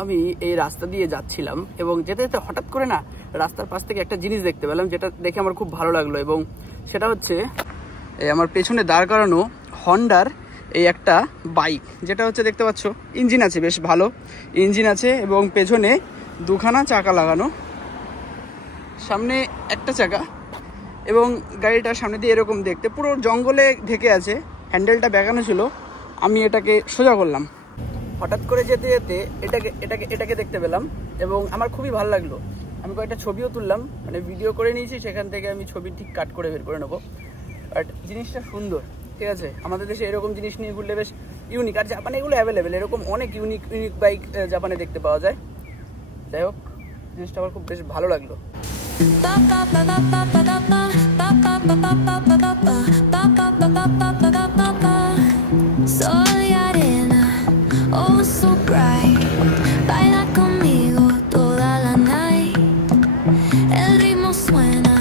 আমি এই রাস্তা দিয়ে যাচ্ছিলাম এবং যেতে যেতে হঠাৎ করে না রাস্তার পাশ থেকে একটা জিনিস দেখতে পেলাম, যেটা দেখে আমার খুব ভালো লাগলো। এবং সেটা হচ্ছে এই আমার পেছনে দাঁড় করানো হন্ডার এই একটা বাইক, যেটা হচ্ছে দেখতে পাচ্ছ ইঞ্জিন আছে, বেশ ভালো ইঞ্জিন আছে এবং পেছনে দুখানা চাকা লাগানো, সামনে একটা চাকা। এবং গাড়িটার সামনে দিয়ে এরকম দেখতে পুরো জঙ্গলে ঢেকে আছে, হ্যান্ডেলটা বেঁকানো ছিল। আমি এটাকে সোজা করলাম, হঠাৎ করে যেতে যেতে এটাকে দেখতে পেলাম এবং আমার খুবই ভালো লাগলো। আমি কয়েকটা ছবিও তুললাম, মানে ভিডিও করে নিয়েছি, সেখান থেকে আমি ছবি ঠিক কাট করে বের করে নেবো। বাট জিনিসটা সুন্দর, ঠিক আছে। আমাদের দেশে এরকম জিনিস নিয়ে ঘুরলে বেশ ইউনিক, আর জাপানে এগুলো অ্যাভেলেবেল, এরকম অনেক ইউনিক বাইক জাপানে দেখতে পাওয়া যায়। যাই হোক, জিনিসটা আমার খুব বেশ ভালো লাগলো। Baila conmigo toda la night. El ritmo suena